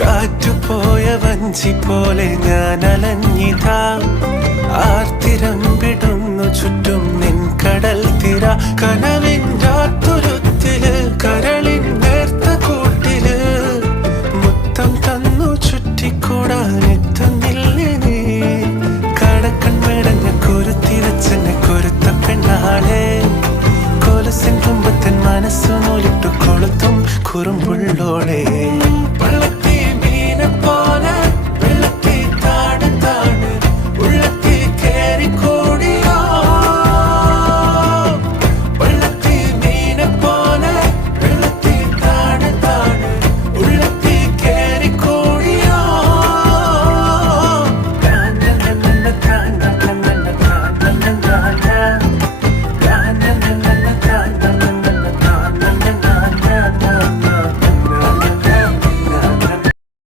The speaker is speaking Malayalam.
കാറ്റുപോയ വഞ്ചി പോലെ ഞാൻ അലഞ്ഞിതാ ആർത്തിരമ്പിടുന്നു ചുറ്റും നിൻ കടൽ തിര കനവിൻ രാത്തുരുത്തില് കര